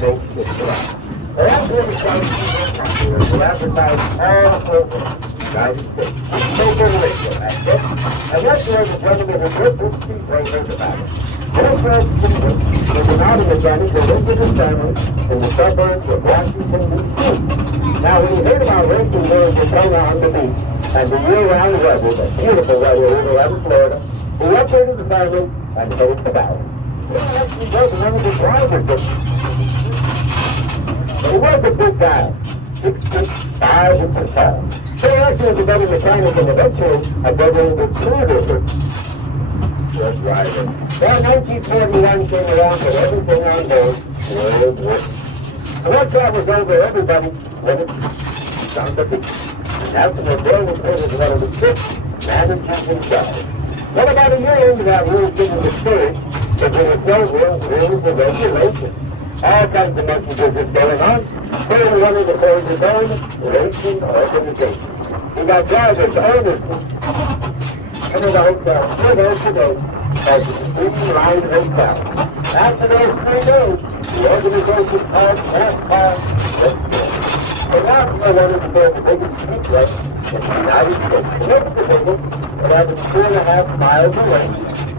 makes the track. Well, that's really exciting. We'll advertise all over the United States. Local radio, that's it. And that's where the gentleman who built this Speedway heard about it. Hillside Speedway is an auto mechanic that lives with his family in the suburbs of Washington, D.C. Now, when he heard about racing there in Daytona on the beach and the year-round weather, the beautiful weather over there in Florida, he upgraded the family and headed south. He actually wasn't one of the drivers, but he was a big guy, 6 feet 5 inches tall. So he actually was a better mechanic and eventually a better recruiter for driver. Well, 1941 came around and everything on board was working. And once that was over, everybody went on the beach. And that's when the bill was put as one of the 6 managers in charge. Well, about a year into that rule getting discouraged, because there was no real rules and regulations. All kinds of monkey business going on. So he wanted to form his own racing organization. He got drivers, owners, and in the hotel, we're there today as the Streamline Hotel. After those 3 days, the organization called NASCAR Speedway. And now they wanted to build the biggest speedway in the United States. To make it the biggest, it had 2.5 miles away.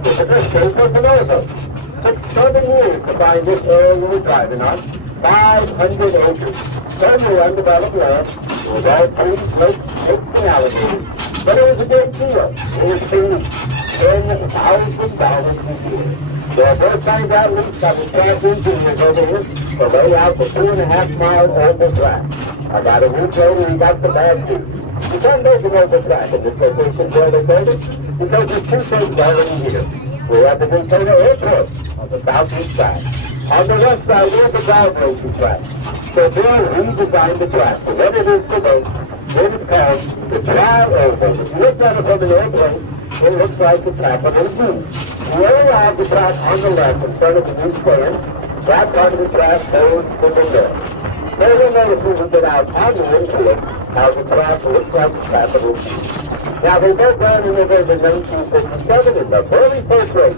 With the first case was an airboat. It took 7 years to find this area we were driving on. 500 acres. Totally undeveloped land. It was all trees, lakes, and alligators. But it was a great deal. It was paid $10,000 a year. So I first find out least I was past engineers over here to lay out the 2.5-mile oval track. I got a week later, he got the bad news. You can't make an oval track at this location where they built it, because there's 2 things already here. We have the Daytona Airport on the southeast side. On the west side, there's the drive racing track. So Bill redesigned the track. So what it is today, it is called the Tri-Oval. If you look at it from an airplane, it looks like the track of a team. We only have the track on the left in front of the new stand. That part of the track goes to the left. So we'll notice when we get out on the infield how the track looks like the track of a team. Now, they built down in November 1957 in the very first race,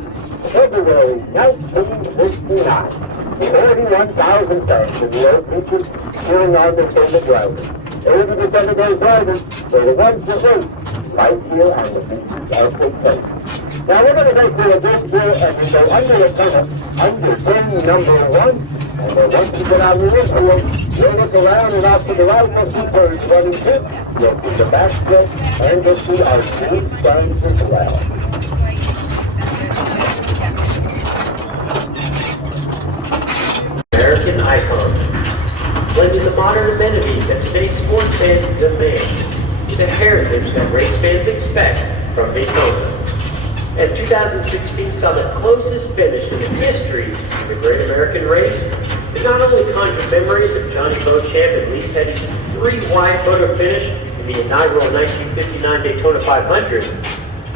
February 1969. 41,000 fans in the old features cheering on their favorite drivers. 80% of those drivers were the ones that raced right here on the beaches of Daytona. Now we're going to go through a bridge here and we go under the tunnel, under turn number 1, and then once you get out of the infield, you'll look around and off to the right, you'll see turns 1 and 2, you'll see the back strip, and you'll see our new signs as well. American icon, blending the modern amenities that today's sports fans demand with the heritage that race fans expect from Daytona. As 2016 saw the closest finish in the history of the Great American Race, it not only conjured memories of Johnny Beauchamp and Lee Petty's 3-wide photo finish in the inaugural 1959 Daytona 500,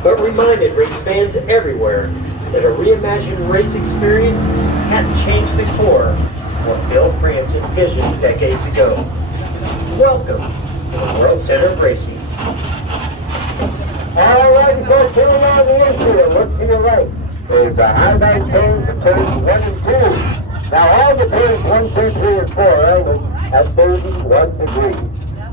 but reminded race fans everywhere that a reimagined race experience hadn't changed the core of what Bill France envisioned decades ago. Welcome to the World Center of Racing. All right, folks, here along the infield, look to your right. There's the highlight turns for turns 1 and 2. Now, all the turns 1, 2, 3, and 4 are angled at 31 degrees.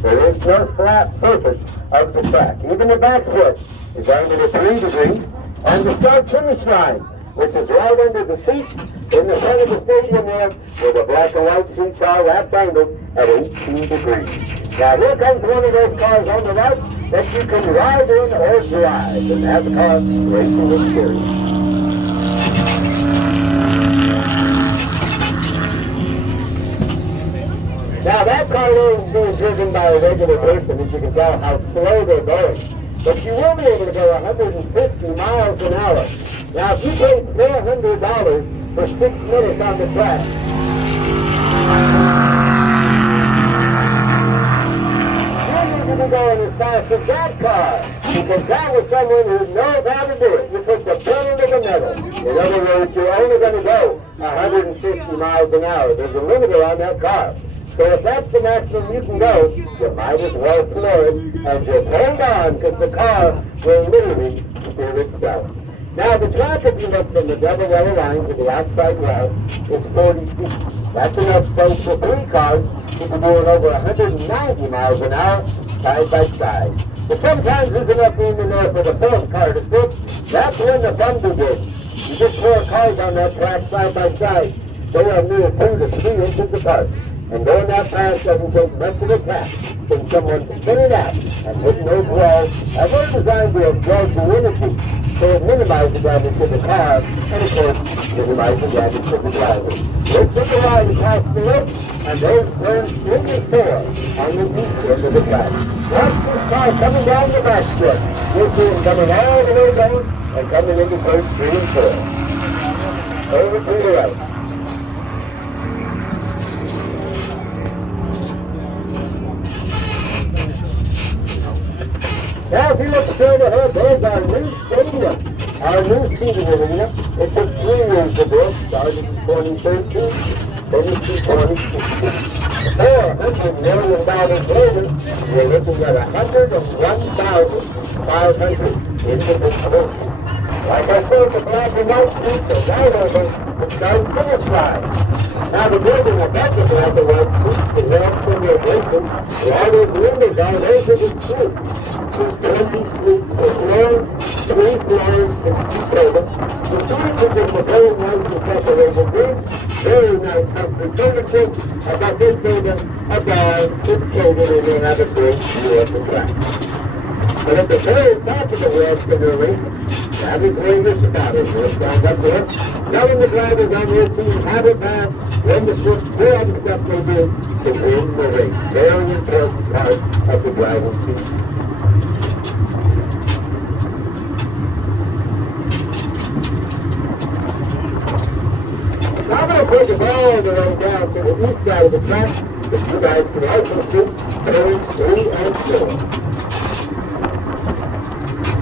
There is no flat surface of the track. Even the backswitch is angled at 3 degrees. And the start-finish line, which is right under the seat in the front of the stadium there, where the black and white seats are wrapped angled at 18 degrees. Now, here comes one of those cars on the right that you can ride in or drive in NASCAR racing experience. Now, that car is being driven by a regular person, as you can tell how slow they're going. But you will be able to go 150 miles an hour. Now, if you paid $400 for 6 minutes on the track, you need to be going as fast as that car, because that was someone who knows how to do it. You put the pedal to the metal. In other words, you're only going to go 150 miles an hour. There's a limiter on that car. So if that's the maximum you can go, you might as well floor it and just hold on, because the car will literally steer itself. Now, the track, if you look from the double yellow line to the outside well, is 40 feet. That's enough space for 3 cars to be doing over 190 miles an hour, side by side. But sometimes there's enough room in there for the 4th car to fit. That's when the fun begins. You get 4 cars on that track side by side. They are near 2 to 3 inches apart. And going that fast doesn't take much of a task when someone's spinning out and hitting those walls. And we're designed to absorb the energy so it minimizes damage to the car and, of course, minimizes damage to the driver. Let's take a ride across the lake and those turns in the 4 on the east end of the track. Watch this car coming down the back stretch. You'll see him coming all the way down and coming into turns 3 and 4. Over to the right. Now, if you look straight ahead, there's our new stadium, our new seating arena. It took 3 years to build, started in 2013, finished in 2016. $400 million later, we're looking at 101,500 individuals. Like I said, the black and white seats are right over the start-finish line. Now, the building above the black and white seats is also in the adjacent. All those windows are those are the streets. 20 suites per floor, 3 floors, 60 tables. The suites have been very nicely decorated rooms, very nice comfy furniture, a buffet table, a bar, 6 tables, and you'll have a great view of the track. But at the very top of the wheelspinner race, that is where you're supposed to stand up there, telling the drivers on your team how to pass, when to switch, where other stuff they do to win the race. Very important part of the driving seat. I'm going to take it all the way down to the east side of the track so you guys can also see turns 3 and 4.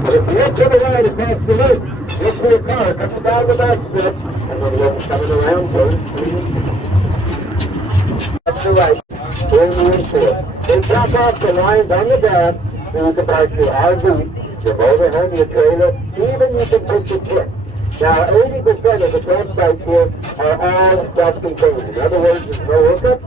But if you look to the right across the lake, you'll see a car coming down the back stretch and then we'll be coming around turns 3 and 4. That's the right, 3 and 4. They drop off the lines on the dash so you can park your RV, your motorhome, your trailer, even you can put your kit. Now, 80% of the campsites here are all self-contained. In other words, there's no hookups,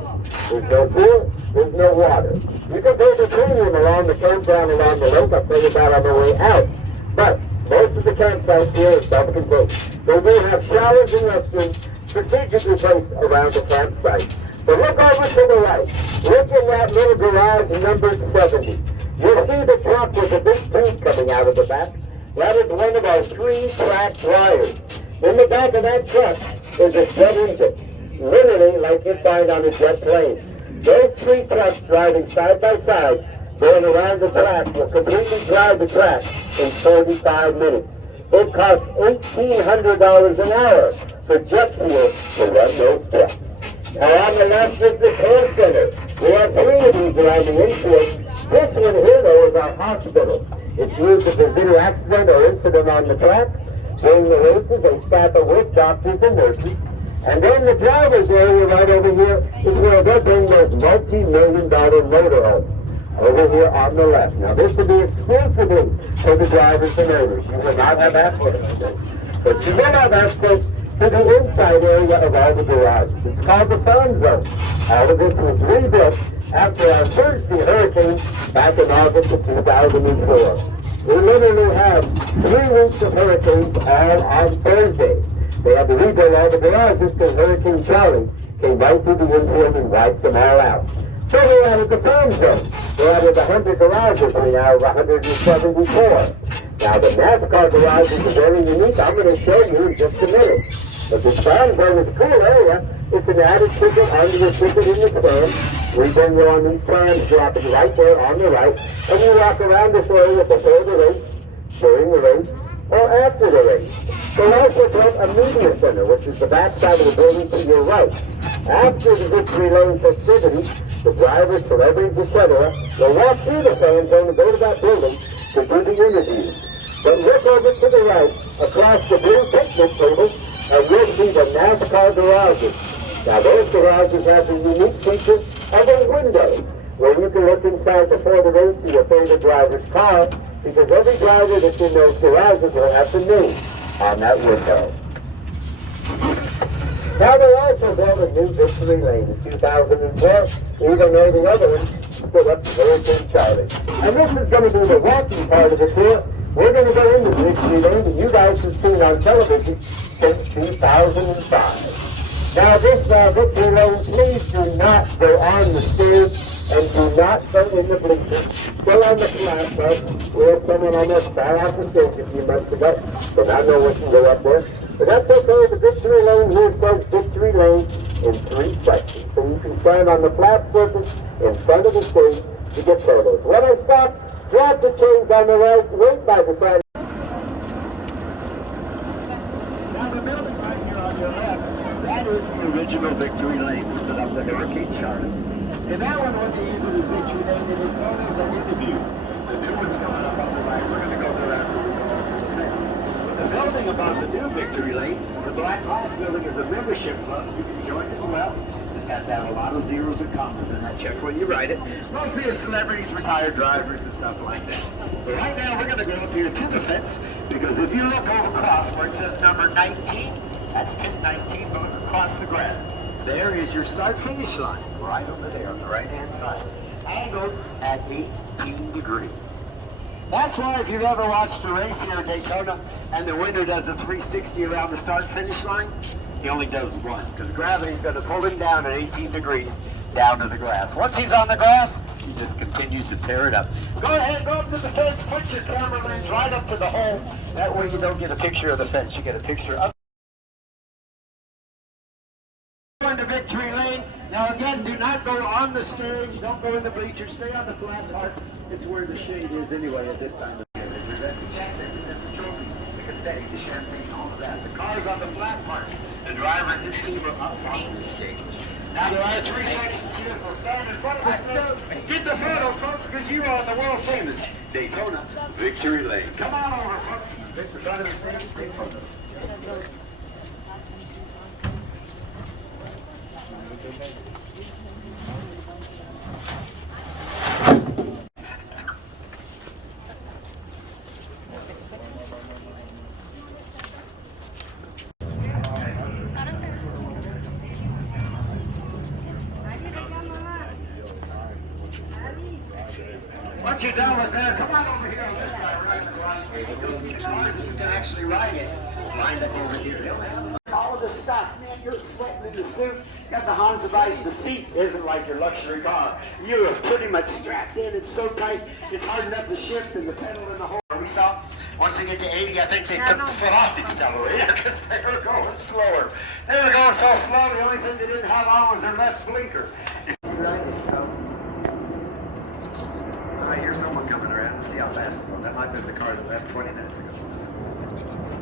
there's no fuel, there's no water. You can pay the premium along the campground along the lake. I'll tell you about on the way out. But most of the campsites here are self-contained. They do have showers and restrooms strategically placed around the campsite. But look over to the right. Look in that little garage number 70. You'll see the truck with a big tube coming out of the back. That is one of our 3-track dryers. In the back of that truck is a jet engine, literally like you'd find on a jet plane. Those 3 trucks driving side by side, going around the track, will completely drive the track in 45 minutes. It costs $1,800 an hour for jet fuel to run those trucks. Now on the left is the care center. We have 3 of these around the infield. This one here, though, is our hospital. It's used if there's any accident or incident on the track. During the races, they staff it with doctors and nurses. And then the driver's area right over here is where they bring those multi-million-dollar motorhomes. Over here on the left. Now, this will be exclusively for the drivers and owners. You will not have access. But you will have access to the inside area of all the garages. It's called the fan zone. All of this was rebuilt after our Thursday hurricane back in August of 2004. We literally had 3 weeks of hurricanes all on Thursday. They had to rebuild all the garages because Hurricane Charlie came right through the infield and wiped them all out. So we added the fan zone. We added 100 garages. We now have 174. Now the NASCAR garages are very unique. I'm going to show you in just a minute. But this fan zone is a cool area. It's an added ticket under the ticket in the stand. We bring you on these trams dropping right there on the right. And you walk around this area before the race, during the race, or after the race. They also built a media center, which is the back side of the building to your right. After the victory lane festivities, the drivers, celebrities, etc., will walk through the fan zone and go to that building to do the interviews. But look over to the right, across the blue picnic table, and you'll see the NASCAR garages. Now those garages have the unique feature of a window where you can look inside before the race to your favorite driver's car, because every driver that's in those garages will have the name on that window. Now they also built a new victory lane in 2012, even though the other one stood up to Hurricane Charlie. And this is going to be the walking part of the tour. We're going to go into the victory lane that you guys have seen on television since 2005. Now this victory lane, please do not go on the stage and do not go in the bleachers. Still on the flat, but we had someone almost fell off the stage a few months ago, so now no one can go up there. But that's okay, the victory lane here says victory lane in 3 sections. So you can stand on the flat surface in front of the stage to get photos. When I stop, drop the chains on the right, wait by the side. Now the building right here on your left, that is the original victory lane that stood up to Hurricane Charlie. And that one, what they use it as victory lane, they did photos and interviews. The new one's coming up on the right. We're going to go there after we go to the fence. The building above the new victory lane, the Black Horse building, is a membership club. You can join as well. Just have to have a lot of zeros and commas in that check when you write it. Mostly of celebrities, retired drivers, and stuff like that. But right now, we're going to go up here to the fence, because if you look over across where it says number 19, that's pin 19, going across the grass. There is your start-finish line, right over there on the right-hand side, angled at 18 degrees. That's why if you've ever watched a race here at Daytona and the winner does a 360 around the start-finish line, he only does one, because gravity's going to pull him down at 18 degrees down to the grass. Once he's on the grass, he just continues to tear it up. Go ahead, go up to the fence, put your camera lens right up to the hole. That way you don't get a picture of the fence, you get a picture of the victory lane. Now again, do not go on the stage, don't go in the bleachers, stay on the flat part. It's where the shade is anyway at this time of year. They present the jacket, they present the trophy, the confetti, the champagne, all of that. The car's on the flat part. The driver and his team are up on the stage. Now there are 3 sections here, so stand in front of the stage. Get the photos, folks, because you are on the world famous Daytona Victory Lane. Come on over, folks. Get the front of the stage, take photos. Once you're done with that, come on over here on this side, right? You'll see the cars and you can actually ride it. Lined up over here. All of the stuff, man, you're sweating in the suit. Got the Hans of Ice. The seat isn't like your luxury car. You're pretty much strapped in. It's so tight, it's hard enough to shift and the pedal in the hole. We saw, once they get to 80, I think they took the foot off the accelerator because they were going slower. They were going so slow, the only thing they didn't have on was their left blinker. I hear someone coming around. Let's see how fast it goes. That might have been the car that left 20 minutes ago.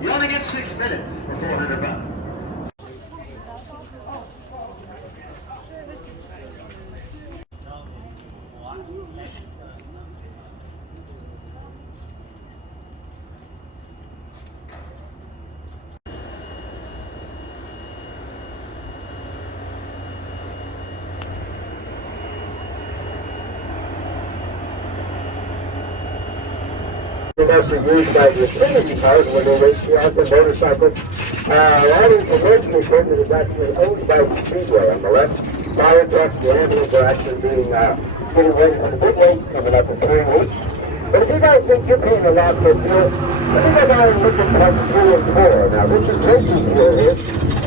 You only get 6 minutes for 400 bucks. Those are used by the utility cars when they race cars and motorcycles. That information equipment is actually owned by the Speedway on the left. Fire trucks, the ambulance are actually getting ready for the big race coming up in 3 weeks. But if you guys think you're paying a lot for fuel, let me go down and look at part 3 and 4. Now this is racing fuel here,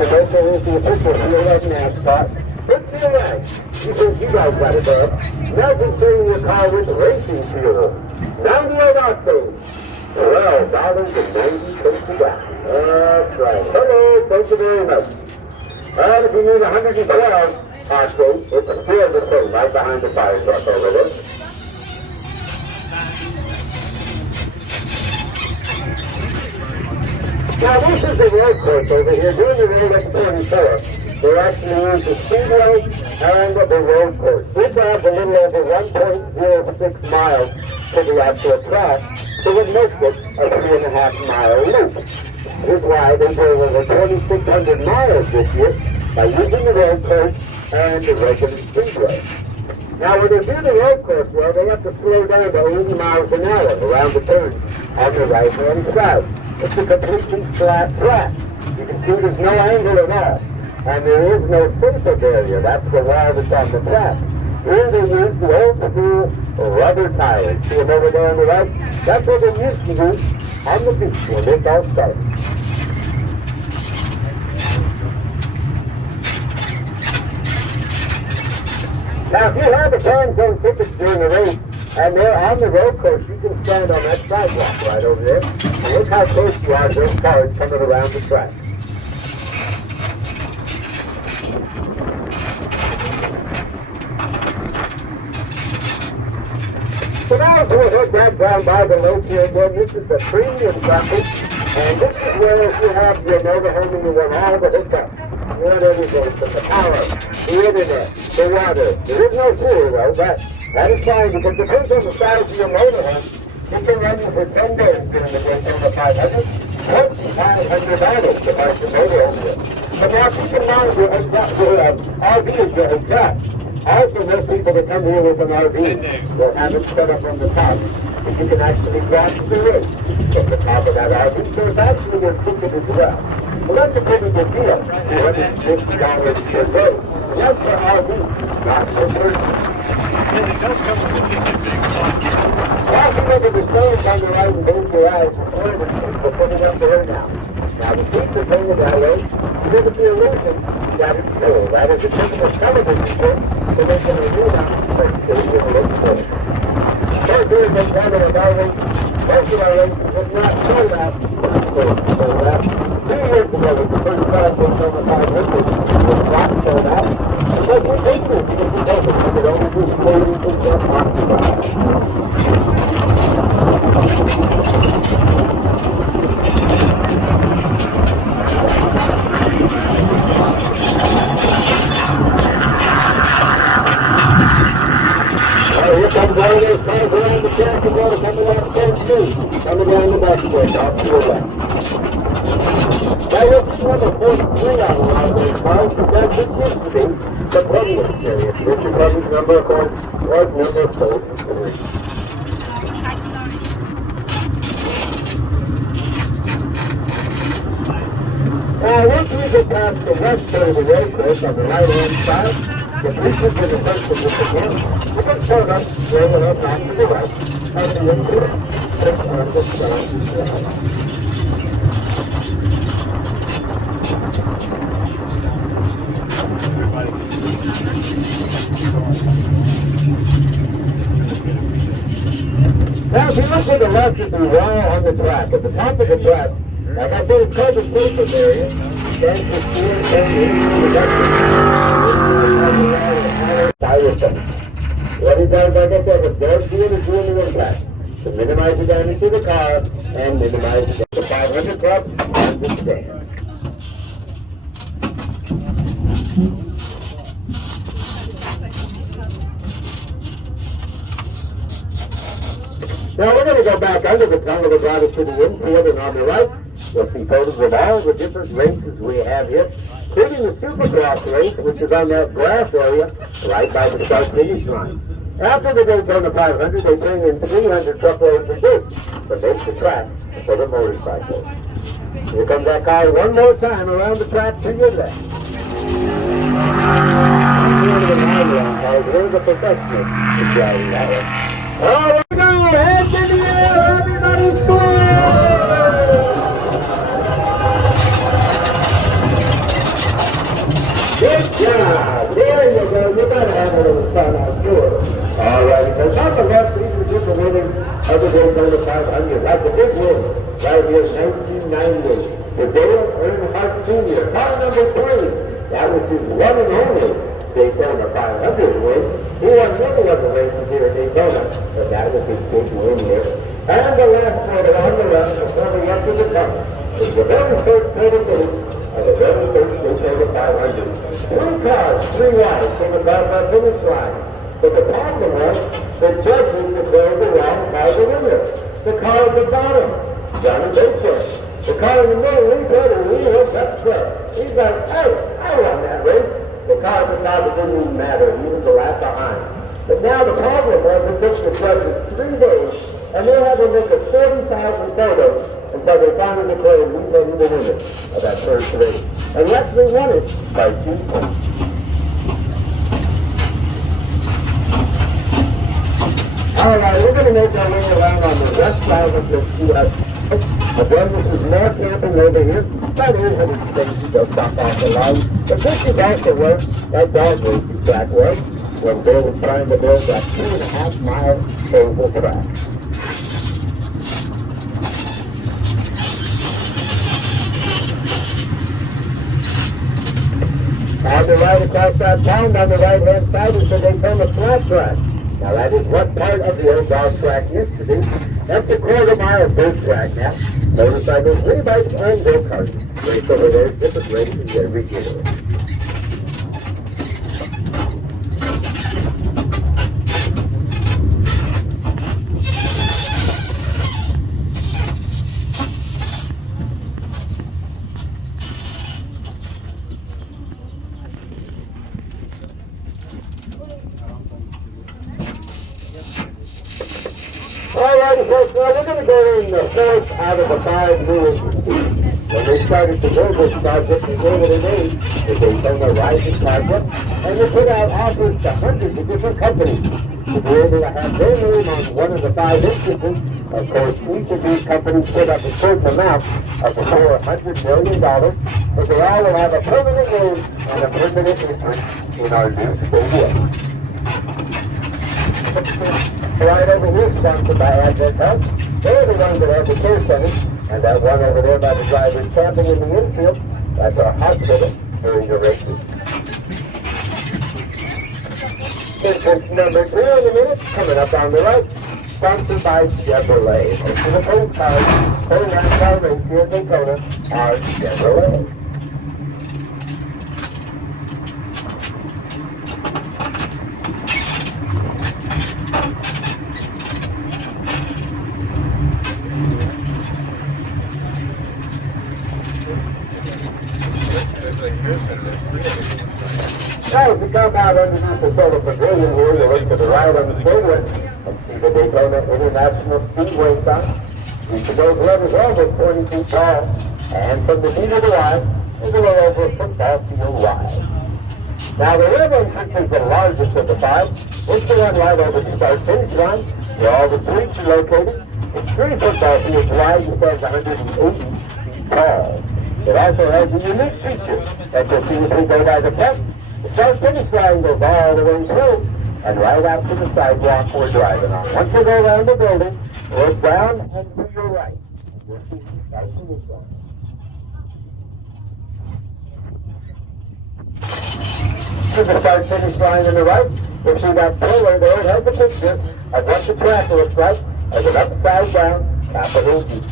and also is the official fuel like NASCAR. Look to the right. You think you guys got it done. Now considering your car with racing fuel. 98 octane. $12.90 That's right. Hello, thank you very much. And if you need 112 octane, it's still the same, right behind the fire truck over there. Now this is the road course over here. During the road at 44, they actually use the Speedway and the road course. This has a little over 1.06 miles to the actual track, so it makes it a 3.5-mile loop. This is why they drove over 2,600 miles this year by using the road course and the regular Speedway. Now when they do the road course, well, they have to slow down to 80 miles an hour around the turn on the right-hand side. It's a completely flat track. You can see there's no angle at all. And there is no safer barrier. That's the wall that's on the track. Here they use the old school rubber tires. See them over there on the right? That's what they used to use on the beach when this all started. Now, if you have a time zone ticket during the race, and they're on the road course, you can stand on that sidewalk right over there. And look how close you are to those cars coming around the track. So now as we head back down by the lake here again, this is the premium bracket, and this is where you have your motorhome and you want all the hookups. You want everything from the power, the internet, the water. There is no sewer though, but that is fine because it depends on the size of your motorhome. You can run you for 10 days during the Daytona 500, $2,500 to buy some motorhome here. But now keep in mind your RV is your hotel. Also, most people that come here with an RV will have it set up on the top. So you can actually watch the race from the top of that RV. So it's actually your ticket as well. Well, that's a pretty good deal. $250 per day. And that's for RV, not per person. So they don't come with the ticket big. Well, if you look at the stones on the right and move your eyes, we're putting up there now. Now, the seats are painted that way. You look at the illusion that it's still. That is a typical television show. So they can review that, but still you can look for it. First here, they come in a diving. Most of our races have not sold out. Sold out. 2 years ago, with the first time they sold the 500, it was not sold out. Because we take this, because we take it, we could only do 40% occupied. Here comes one of those cars around the track and water coming down the front street. Coming down the back stretch, off to your left. Now this is number 43 on a lot of those cars because this used to be the Pettiest period. Richard Petty's number, of course, was number 43. Now once we get past the west side of the race course on the right-hand side, the bleachers are the first of this again. You can turn up, bring it up off to the right, and the input, just on the side. Now, if you look to the left of the wall on the track, at the top of the track, like I said, it's called the surface area. Stands for steering and what he does, like I said, what they're doing is doing the impact to minimize the damage to the car and minimize the 500 club and the stand. Now we're going to go back under the tunnel that brought us to the infield, and on the right, you'll see photos of all the different races we have here, including the Supercross race, which is on that grass area right by the start-finish line. After the Daytona 500, they bring in 300 truckloads of dirt to make the track for the motorcycles. Here comes that car one more time around the track to your left. We're the perfectionists in driving that one. All right, go! Hands in the air! Everybody score! Good job! There you go. You better have a little fun, I'm sure. All right, so on the left, these are just the winners of the Daytona 500. Like the big win right here in 1998. The Dale Earnhardt Sr., car number 3. That was his one and only Daytona 500 win. He won many other races here at Daytona, but that was his big win here. And the last photo on the left, before we get to the tunnel, is the very first photo of the very first Daytona 500. 3 cars, 3 wide, came across our finish line. But the problem was, the judges declared the wrong car the winner. The car at the bottom, Johnny Baker. The car in the middle, Lee Petty, Lee hooked up front. He's like, hey, I won that race. The car at the top, it didn't even matter. He was a lap behind. But now the problem was, it took the judges 3 days, and they had to look at 40,000 photos until they finally declared he was the winner of that first race. And he actually won it by 2 points. All right, we're going to make our way around on the west side of the U.S. Again, this is more camping over here. About 800 spaces they'll stop off the line. But this is also where that dog racing track was when Bill was trying to build that 2.5-mile oval track. On the right across that pond, on the right-hand side is the Daytona flat track. Now that is what part of the old dog track used to be. That's a quarter-mile dirt track now. Motorcycles, re-bikes, and go-karts. Race over there, different races every year. Alrighty folks, now we're going to go in the fourth out of the 5 new entries. When they started to build this project, they gave it a name, the Daytona Rising Project, and they put out offers to hundreds of different companies to be able to have their name on one of the 5 instances. Of course, each of these companies put up a certain amount of the $400 million, but they all will have a permanent name and a permanent interest in our new stadium. Right over here, sponsored by Advent Health. They're the ones that have the care center, and that one over there by the driver's camping in the infield, that's our hospital during the races. Entrance number 2 in a minute, coming up on the right, sponsored by Chevrolet. Most of the postcards for NASCAR race here at Daytona are Chevrolet. Now, if you come out underneath the solar pavilion here, you look to the right on the stadium and see the Daytona International Speedway sign. Each of those letters are almost 20 feet tall, and from the knee to the line is a little over a football field wide. Now, the red entrance is the largest of the 5. It's the one right over the start-finish line, where all the streets are located. It's 3 football fields wide and stands 180 feet tall. It also has a unique feature that you'll see if we go by the front. The start-finish line goes all the way through and right out to the sidewalk we're driving on. Once you go around the building, look down and to your right. You'll see the start-finish line. To the start-finish line on the right, you'll see that pillar there. It has a picture of what the track looks like as an upside-down capital D.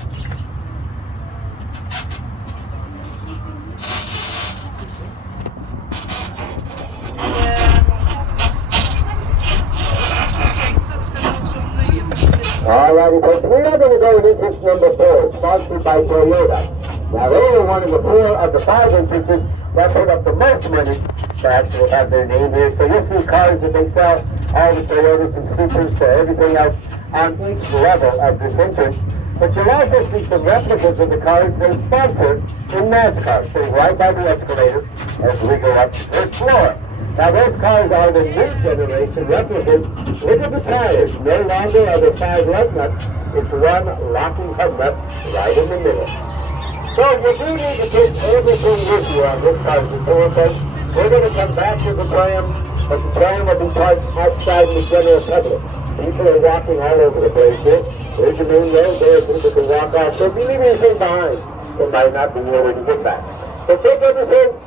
Alrighty folks, we are going to go in entrance number 4, sponsored by Toyota. Now they are one of the 4 of the 5 entrances that put up the most money to actually have their name here. So you'll see cars that they sell, all the Toyotas and Supers, so everything else on each level of this entrance. But you'll also see some replicas of the cars they sponsor in NASCAR, sitting right by the escalator as we go up to the first floor. Now those cars are the new generation replicas. Look at the tires. No longer are there 5 lug nuts. It's one locking hub nut right in the middle. So you do need to take everything with you on this car before folks. We're going to come back to the tram, but the tram will be parked outside in the general public. People are walking all over the place here. There's the main road there. People can walk off. So if you leave anything behind, it might not be able to get back. So take everything.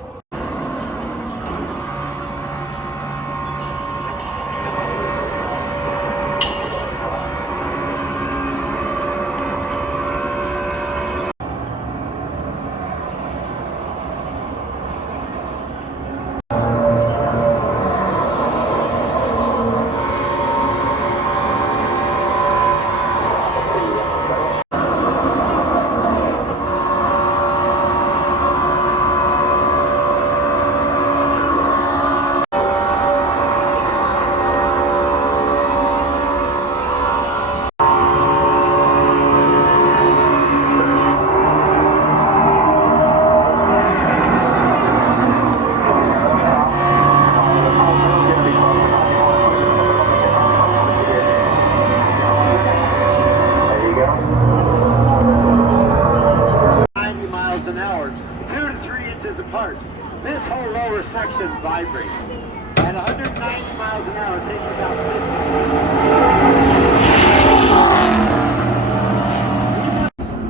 traction vibrates. At 190 miles an hour, it takes about 50 seconds.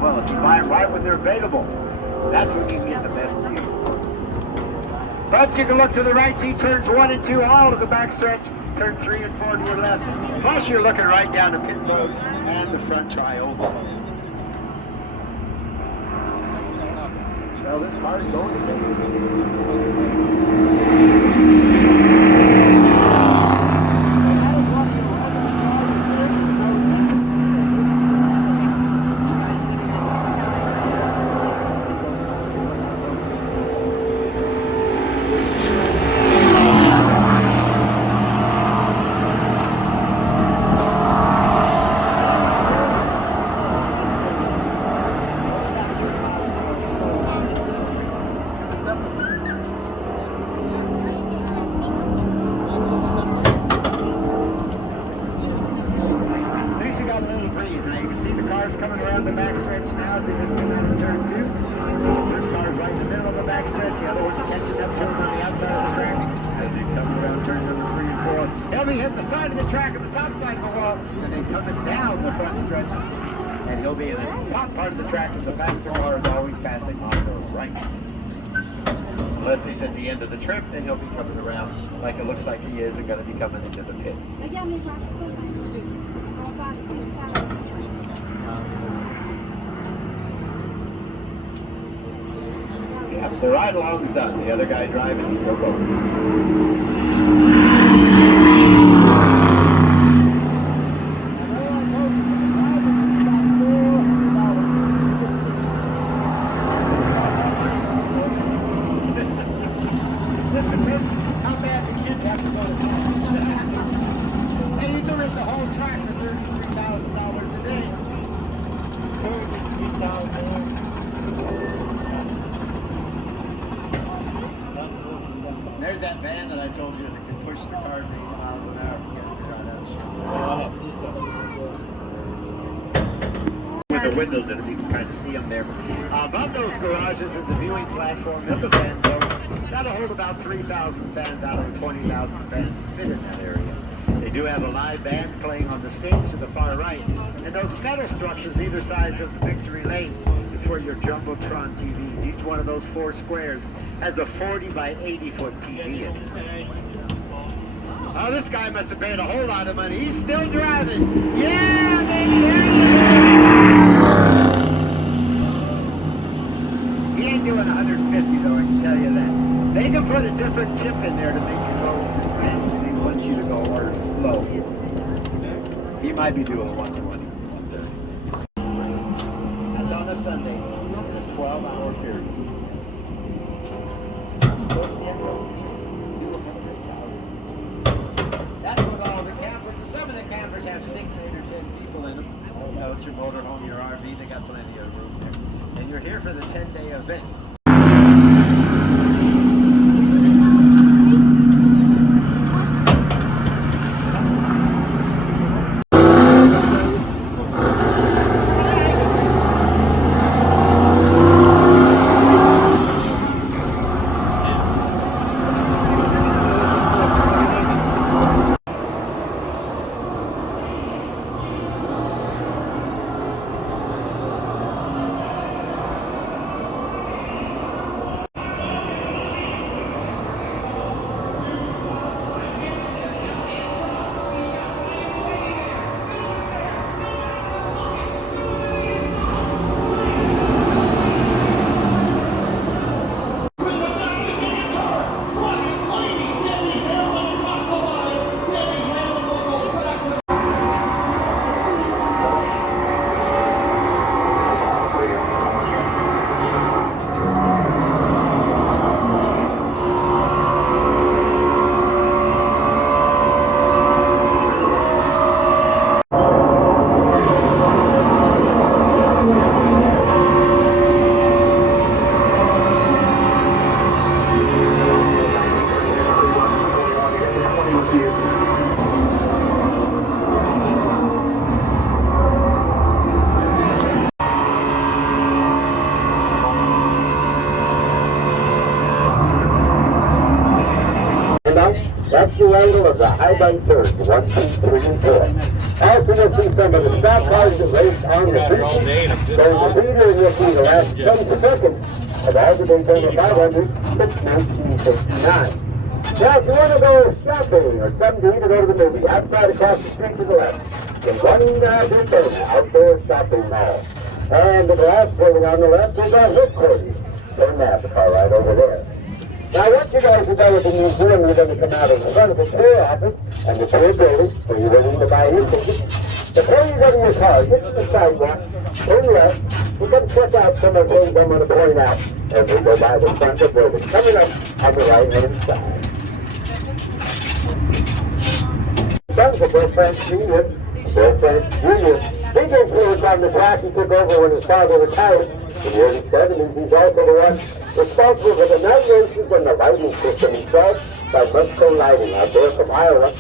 Well, if you buy them right when they're available, that's when you can get the best deals. But you can look to the right, see turns 1 and 2, all of the backstretch, turn 3 and 4 to your left. Plus you're looking right down the pit road and the front tri-oval. So this car is going to get coming around the backstretch now. They just come out of turn 2. The first car is right in the middle of the backstretch. The other one's catching up to him on the outside of the track as he comes around turn number 3 and 4. He'll be hitting the side of the track and the top side of the wall, and then coming down the front stretches. And he'll be in the top part of the track as the faster car is always passing on the right. Unless he's at the end of the trip, then he'll be coming around like it looks like he is and going to be coming into the pit. Yeah, the ride along's done. The other guy driving is still going. This depends how bad the kids have to go to college. Hey, you can rent the whole track for $33,000 a day. There's that van that I told you that can push the cars 80 miles an hour. With the windows in them, you can kind of see them there. Above those garages is a viewing platform in the fan zone. That'll hold about 3,000 fans out of the 20,000 fans that fit in that area. They do have a live band playing on the stage to the far right. And those metal structures either side of the victory lane is for your Jumbotron TVs. Each one of those 4 squares has a 40 by 80 foot TV in it. Oh, this guy must have paid a whole lot of money. He's still driving. Yeah, baby, there he is. He ain't doing 150 though, I can tell you that. They can put a different chip in there to make you go as fast as they want you to go or slow. He might be doing 120. That's on a Sunday, a 12-hour period. That's with all the campers. Some of the campers have 6, 8, or 10 people in them. You know, it's your motorhome, your RV, they got plenty of room there. And you're here for the 10-day event. That's the angle of the high bank third, 1, 2, 3, and 4. Also, you'll see some of the stock cars that race on the beach. There's the leader, and you'll see the last 10 seconds of all the Daytona 500 since 1969. Now, if you want to go shopping or something to eat or go to the movie, outside across the street to the left, there's one Daytona outdoor shopping mall. And the glass building on the left is our headquarters. Turn that car right over there. Now, once you guys are done with the museum, you're going to come out of the front of the tour office and the tour building where you're willing to buy your ticket. Before you go to your car, get to the sidewalk, turn left. We're going to check out some of the things I'm going to point out as we go by the front of the building. Coming up on the right-hand side. Sons of Bill France Sr., Bill France Jr. Big influence on the track. He took over when his father retired in the early 70s. He's also the one responsible for the night races and the lighting system installed by Musco Lighting out there from Iowa,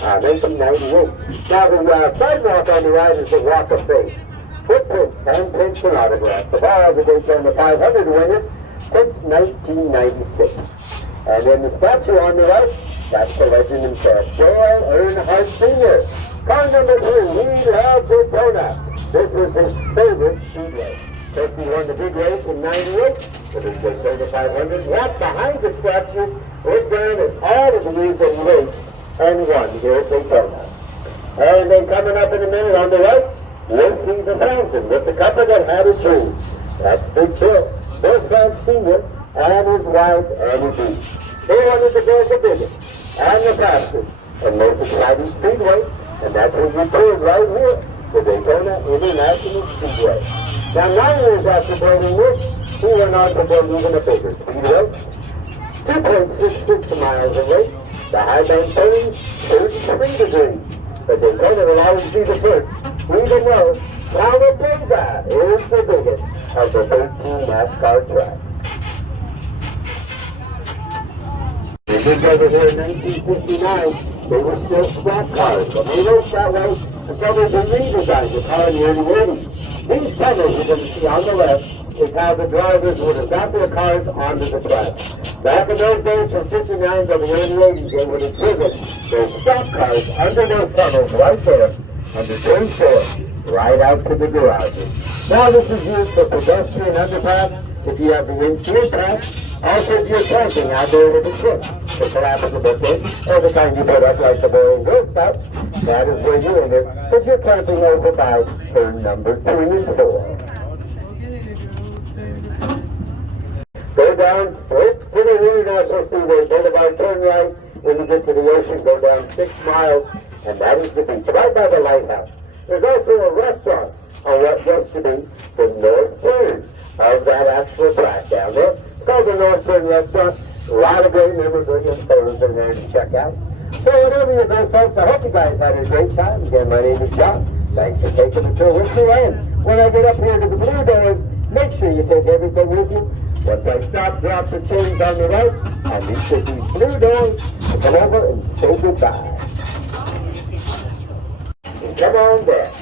1998. Now, the sidewalk on the right is the Walk of Fame. Footprints, handprints, and autographs of all the Daytona 500 winners since 1996. And then the statue on the right, that's the legend himself, Dale Earnhardt Sr. Car number 3, We Love Daytona. This was his favorite Speedway. Since he won the big race in 98, with his Daytona 500, walked behind the statue, looked down at all of the years that he raced, and won here at Daytona. And then coming up in a minute on the right, you'll see the fountain with the couple that had a dream. That's Big Bill, Bill France Sr., and his wife, Annie B. They wanted to build the biggest, and the fastest, and most exciting Speedway, and that's what we build right here, the Daytona International Speedway. Now, 9 years after building this, he went on to build even a bigger Speedway, 2.66 miles away. The high bank turning, 33 degrees. The Daytona will always be the first, even though Talladega is the biggest of the 13 NASCAR tracks. They lived over here in 1959. They were still stock cars, but they raced that way until they redesigned the car in the early 80s. These tunnels you're going to see on the left is how the drivers would have got their cars onto the track. Back in those days, from 59 to the early 80s, they would have driven those stock cars under those tunnels right there, under turn 4, right out to the garages. Now this is used for pedestrian underpass, if you have the infield pass, also if you're camping out there with a ship, the collapsible thing, or the kind you put up like the Boy and Girl Scouts, that is where you enter if you're camping over by turn number 3 and 4. Go down straight to the International Speedway Boulevard, turn right, when you get to the ocean, go down 6 miles, and that is the beach, right by the lighthouse. There's also a restaurant on what used to be the north turn of that actual track down there. It's called the North Turn Restaurant. A lot of great memorabilia and photos in there to check out. So whatever you do, folks, I hope you guys had a great time. Again, my name is John. Thanks for taking the tour with me. And when I get up here to the blue doors, make sure you take everything with you. Once I stop, drop the change on the right, and these should be blue doors to come over and say goodbye. And come on down.